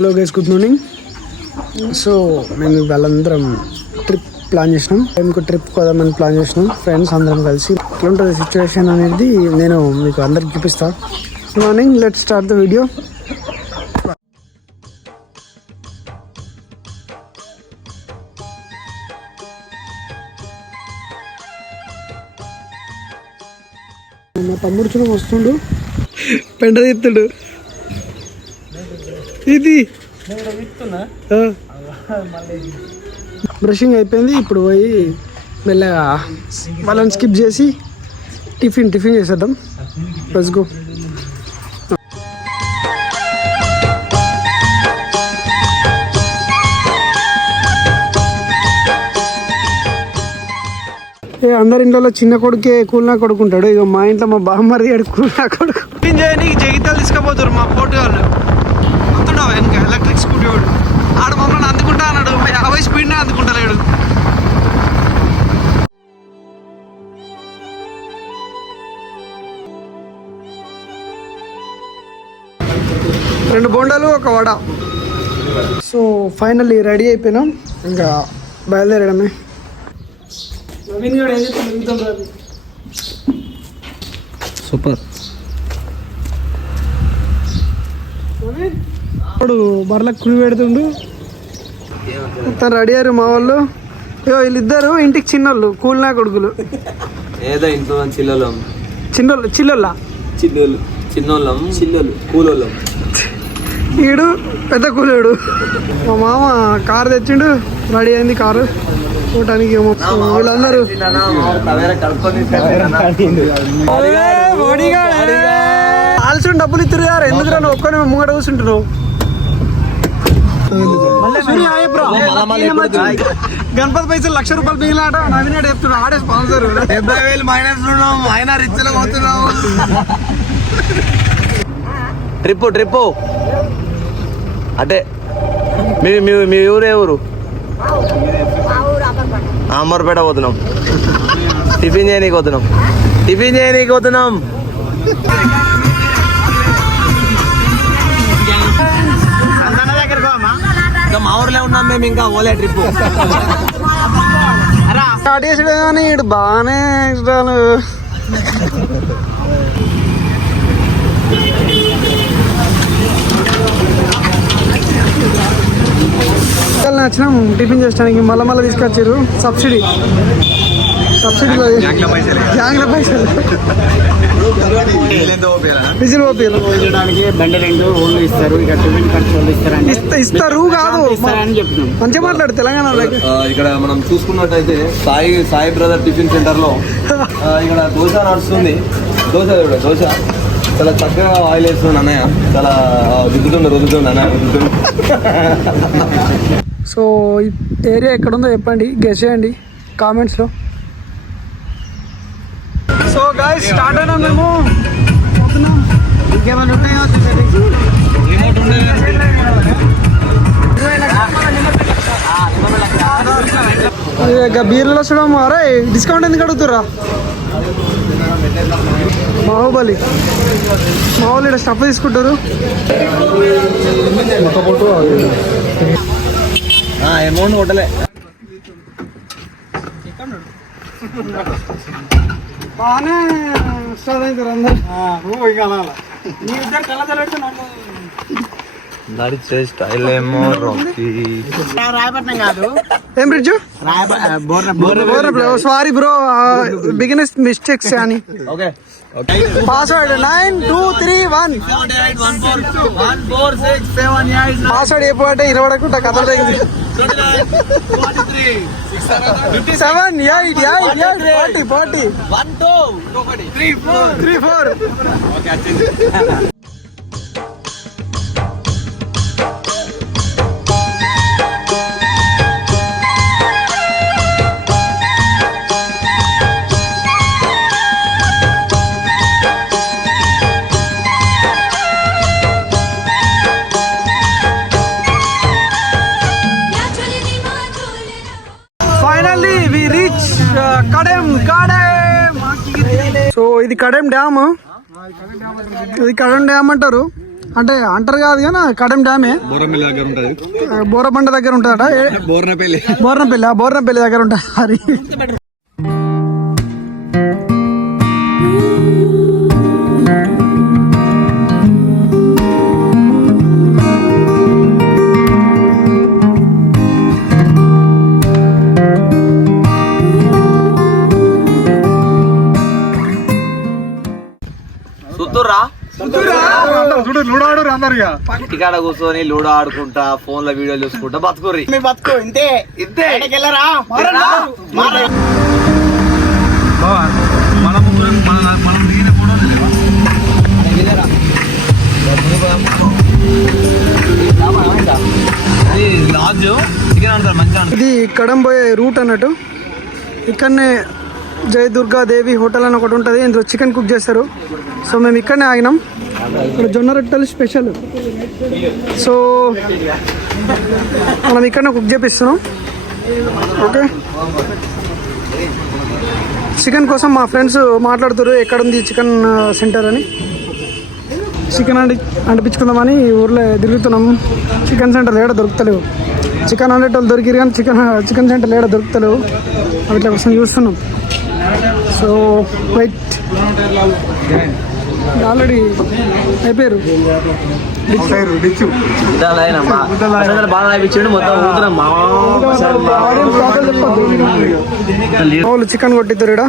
Hello guys, good morning. So మేము వాళ్ళందరం trip plan చేసినాం. ఇంకో ట్రిప్ పోదామని ప్లాన్ చేసినాం ఫ్రెండ్స్ అందరం కలిసి. ఎట్లుంటుంది సిచ్యువేషన్ అనేది నేను మీకు అందరికి చూపిస్తాను. Good morning, let's start the video. మా తమ్ముడు చూడ వస్తుండు, పెంట తీస్తాడు. ఇది బ్రషింగ్ అయిపోయింది. ఇప్పుడు పోయి మెల్లగా వాళ్ళని స్కిప్ చేసి టిఫిన్ చేసేద్దాం. Let's go. అందరి ఇంట్లో చిన్న కొడుకే కూల్నా కొడుకుంటాడు. ఇక మా ఇంట్లో మా బామ్మది కూల్నా కొడుకు. టిఫిన్ చేయడానికి జగితాలు తీసుకుపోతారు మా పోటుగాళ్ళు. అందుతున్నావు వెనక ఎలక్ట్రిక్ స్కూటీ వాడు. ఆడ మమ్మల్ని అందుకుంటా అన్నాడు, 50 స్పీడ్నే అందుకుంటలేడు. రెండు బొండాలు, ఒక వడ. సో ఫైనల్లీ రెడీ అయిపోయినాం, ఇంకా బయలుదేరడమే. సూపర్. ఇప్పుడు బర్లకు కుడి పెడుతుండు. మొత్తం రెడీ అయ్యారు మా వాళ్ళు. వీళ్ళిద్దరు ఇంటికి చిన్నోళ్ళు, కూలినా కొడుకులు. ఏదో ఇంట్లో చిన్నోళ్ళం కూలోళ్ళం. ఈడు పెద్ద కూలోడు. మా మామ కారు తెచ్చిండు, రెడీ అయింది కారు చూడటానికి. వీళ్ళందరూ ఆల్సిన డబ్బులు ఇద్దరు గారు. ఎందుకు నువ్వు ఒక్కనే ముంగట కూర్చుంటున్నావు? గణపతి పైసలు 1,00,000 రూపాయలు మిగిలినాట. నవీనాడు చెప్తున్నాడు, ఆడే స్పాన్సర్. 70,000 మైనస్ అయినా రిచ్ లో పోతున్నావు. ట్రిప్ అంటే మీ ఊరే ఊరు? అమర్పేట పోతున్నాం. టిఫిన్ చేయనీకి పోతున్నాం. మా ఊర్లో ఉన్నాం మేము, ఇంకా ఓలే ట్రిప్ స్టార్ట్ చేసాడు కానీ ఇటు బాగానే ఇష్టాలు. నచ్చినాం టిఫిన్ చేసడానికి. మళ్ళీ తీసుకొచ్చారు సబ్సిడీలో గ్యాంగ్ల పైసలు. విజిల్ ఓపీయడానికి బండి 2 ఓన్లు ఇస్తారు. ఇక టిఫిన్ ఖర్చు ఇస్తారు కాదు, మంచిగా మాట్లాడు తెలంగాణలో. ఇక్కడ మనం చూసుకున్నట్టయితే సాయి బ్రదర్ టిఫిన్ సెంటర్ లో ఇక్కడ దోశ నడుస్తుంది. దోశ చాలా చక్కగా ఆయిల్ వేస్తుంది అన్నయ్య. చాలా రుద్దుతుంది అన్నయ్య. సో ఈ ఏరియా ఎక్కడుందో చెప్పండి, గెస్ చేయండి కామెంట్స్లో. సో గాయ్స్ స్టార్ట్ అయినా మేము. ఇంకేమైనా ఉంటాయో బీర్లో చూడము. అరే డిస్కౌంట్ ఎందుకు అడుగుతుర్రా? బాహుబలి మా వాళ్ళు ఇక్కడ స్టఫ్ తీసుకుంటారు. అమౌంట్ హోటలే బాగానే స్టార్ట్ అవుతారు అందరు. రాయపట్నం కాదు, ఏం bridge? Sorry bro, beginners mistakes అని. పాస్వర్డ్ 9231. పాస్వర్డ్ చెప్పబట్టే 20 వరకు కథలు తగ్గింది. 7 8 8 40 1 2 3 4. Finally we reach Kadem. So ఇది కడెం డ్యామ్. ఇది కడెం డ్యామ్ అంటారు. అంటే అంటారు కాదు కానీ కడెం డ్యామే బోరమిల్లి దగ్గర ఉంటుంది. బోరబండ దగ్గర ఉంటుందట. బోర్నపల్లి బోర్నపల్లి దగ్గర ఉంటుంది అది. సుత్తుర్రా లూడో ఆడరు అందరు ఇక. ఇంటికాడ కూర్చొని లూడో ఆడుకుంటా ఫోన్ లో వీడియోలు చూసుకుంటా బతుకుర్రి. మీ బతుకు ఇంతే ఇంతే. వెళ్ళరా ఇది కడం పోయే రూట్ అన్నట్టు. ఇక్కడనే జయ దుర్గాదేవి హోటల్ అని ఒకటి ఉంటుంది. ఇందులో చికెన్ కుక్ చేస్తారు. సో మేము ఇక్కడనే ఆగినాం. ఇక్కడ జొన్న రొట్టెలు స్పెషల్. సో మనం ఇక్కడనే కుక్ చేపిస్తున్నాం. ఓకే, చికెన్ కోసం మా ఫ్రెండ్స్ మాట్లాడుతారు ఎక్కడ ఉంది చికెన్ సెంటర్ అని. చికెన్ అంటిపించుకుందామని ఊర్లో తిరుగుతున్నాం. చికెన్ సెంటర్ ఏడ దొరుకుతలేవు. చికెన్ వండేటోళ్ళు దొరికిరు కానీ చికెన్ సెంటర్ ఏడ దొరుకుతలేవు. అట్లా కోసం చూస్తున్నాం. సో వెయిట్ ఆల్రెడీ అయిపోయారు. వాళ్ళు చికెన్ కొట్టిద్దరు ఇక్కడ.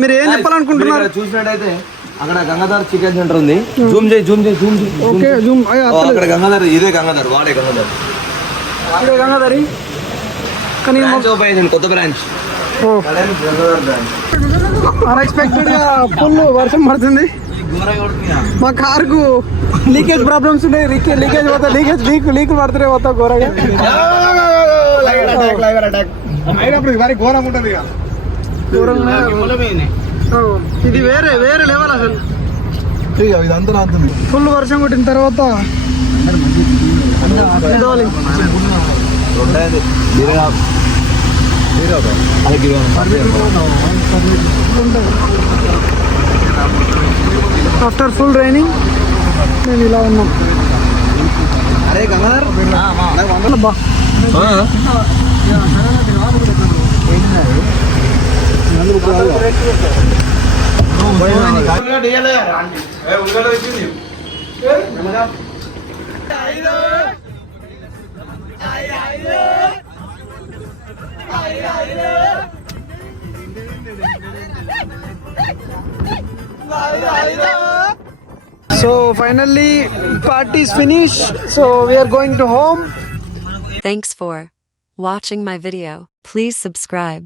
మీరు ఏం చెప్పాలనుకుంటున్నారు? చూసినట్టయితే అక్కడ గంగాధర్ చికెన్ సెంటర్ ఉంది. జూమ్ చేయి. Okay, Zoom. అక్కడ గంగాధర్, ఇదే గంగాధర్, వాడే గంగాధర్. గంగాధరి కానీ కొత్త బ్రాంచ్. అన్ఎక్స్పెక్టెడ్ గా ఫుల్ వర్షం పడుతుంది. మా కారుకు లీకేజ్ ప్రాబ్లమ్స్ ఉన్నాయి. లీకేజ్ పోతా లీక్ పడుతున్నాయి మొత్తం ఘోరంగా. ఇది వేరే లెవెల్ అసలు. ఫుల్ వర్షం కొట్టిన తర్వాత ఆఫ్టర్ ఫుల్ రైనింగ్ మేము ఇలా ఉన్నాం. బా So finally party is finished. So we are going to home. Thanks for watching my video. Please subscribe.